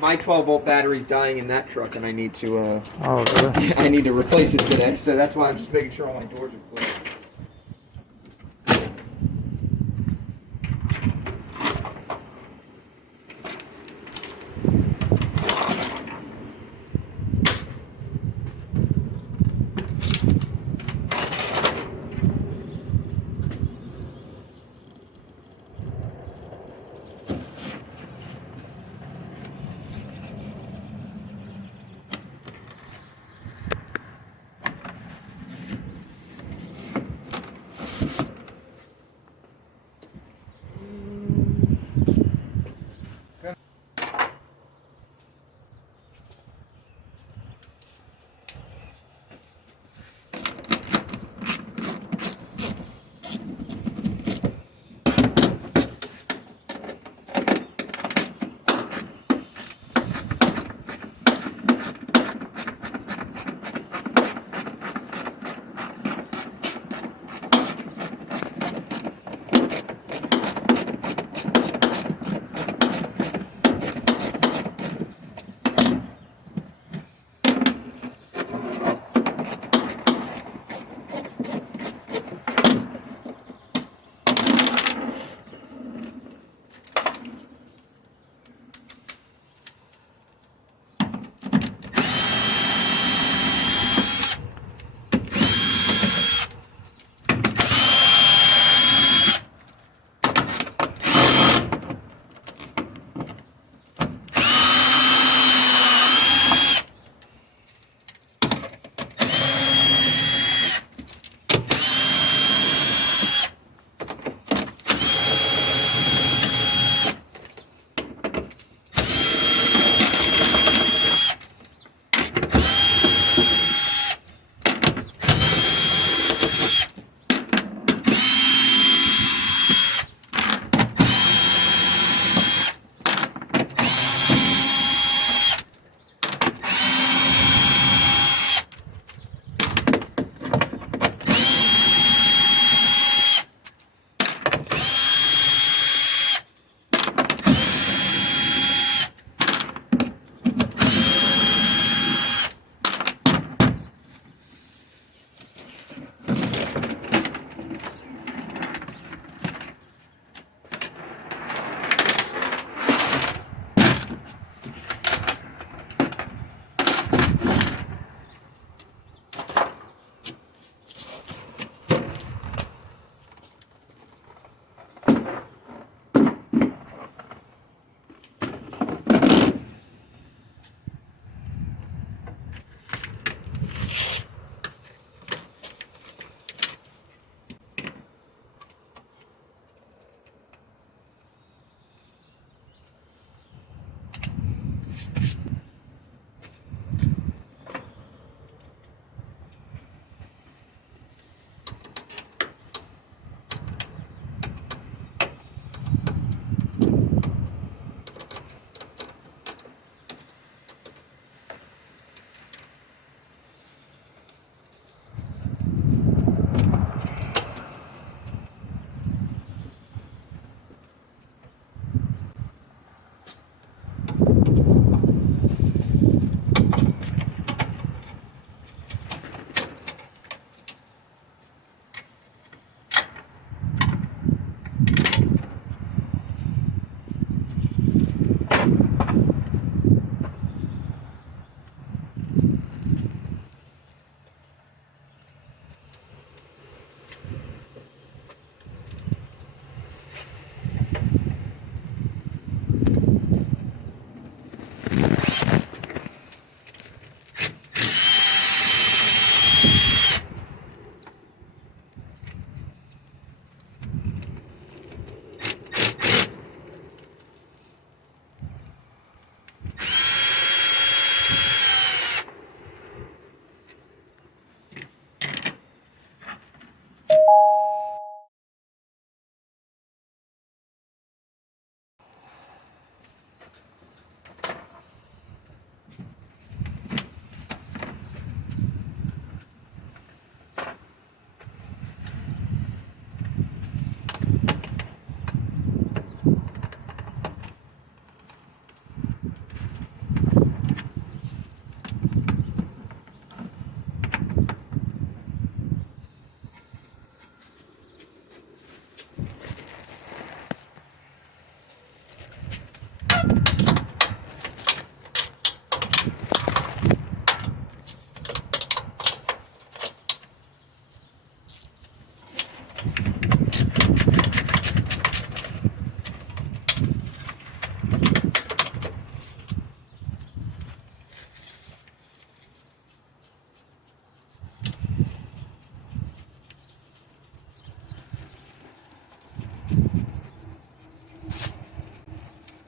My 12-volt battery's dying in that truck, and I need to. Oh, really? I need to replace it today, so that's why I'm just making sure all my doors are closed.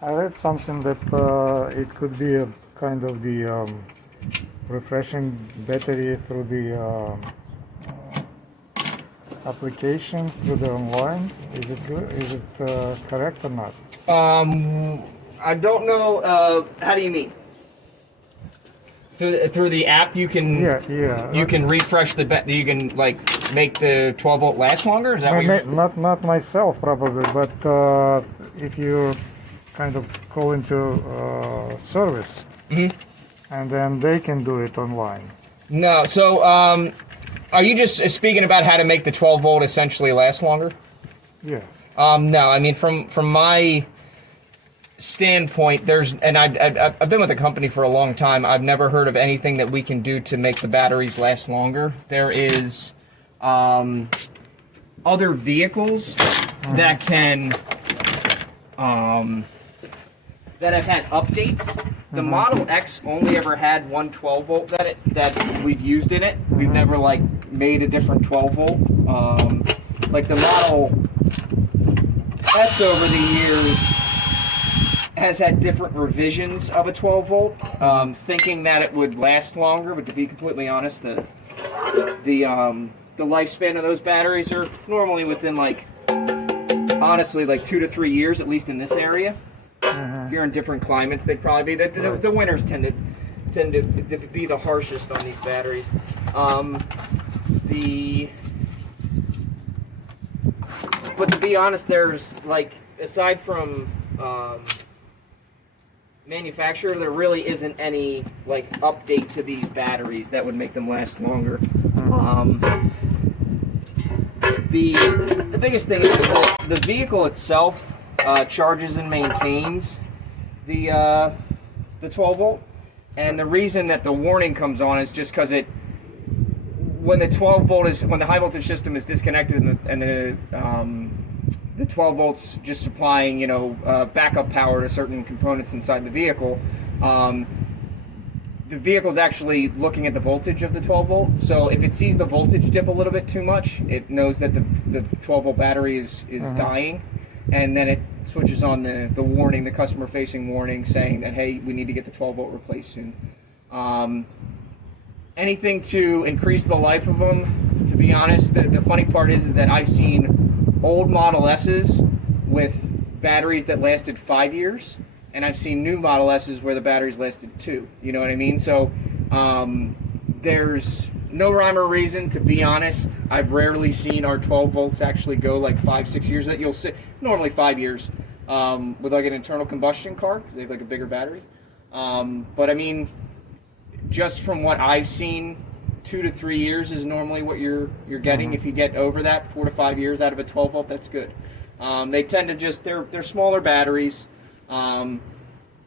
I read something that it could be a kind of the refreshing battery through the application, through the online. Is it good? Is it correct or not? I don't know. How do you mean? Through the app, you can you can refresh the you can like make the 12 volt last longer. Is that what you're... not myself probably, but if you kind of call into service, and then they can do it online. No. So are you just speaking about how to make the 12 volt essentially last longer? Yeah. No. I mean, from my standpoint, and I've been with the company for a long time. I've never heard of anything that we can do to make the batteries last longer. There is other vehicles that can that have had updates. The Model X only ever had one 12 volt that we've used in it. We've never like made a different 12 volt. Like the Model S over the years has had different revisions of a 12 volt, thinking that it would last longer. But to be completely honest, the lifespan of those batteries are normally within like, honestly, like 2 to 3 years, at least in this area. If you're in different climates, they'd probably be. The winters tend to be the harshest on these batteries. But to be honest, there's like, aside from manufacturer, there really isn't any like update to these batteries that would make them last longer. The biggest thing is that the vehicle itself charges and maintains the 12 volt, and the reason that the warning comes on is just because when the 12 volt is, when the high voltage system is disconnected and the 12 volts just supplying, you know, backup power to certain components inside the vehicle, the vehicle's actually looking at the voltage of the 12 volt. So if it sees the voltage dip a little bit too much, it knows that the 12 volt battery is dying, and then it switches on the warning, the customer facing warning, saying that, hey, we need to get the 12 volt replaced soon. Anything to increase the life of them, to be honest, the funny part is that I've seen old Model S's with batteries that lasted 5 years, and I've seen new Model S's where the batteries lasted 2. You know what I mean? So there's no rhyme or reason, to be honest. I've rarely seen our 12 volts actually go like 5-6 years. That you'll see normally 5 years with like an internal combustion car, because they have like a bigger battery. But I mean, just from what I've seen, 2 to 3 years is normally what you're getting. If you get over that, 4 to 5 years out of a 12 volt, that's good. They tend to just, they're smaller batteries.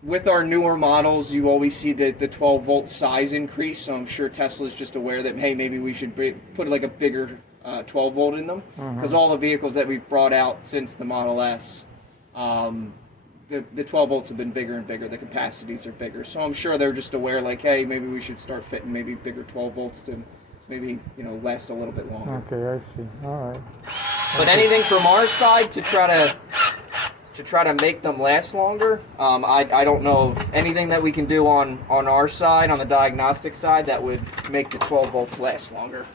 With our newer models, you always see the 12 volt size increase, so I'm sure Tesla's just aware that, hey, maybe we should put like a bigger 12 volt in them, because all the vehicles that we've brought out since the Model S, the 12 volts have been bigger and bigger, the capacities are bigger, so I'm sure they're just aware, like, hey, maybe we should start fitting maybe bigger 12 volts to maybe, you know, last a little bit longer. Okay, I see. All right. But anything from our side to try to make them last longer, I don't know of anything that we can do on our side, on the diagnostic side, that would make the 12 volts last longer.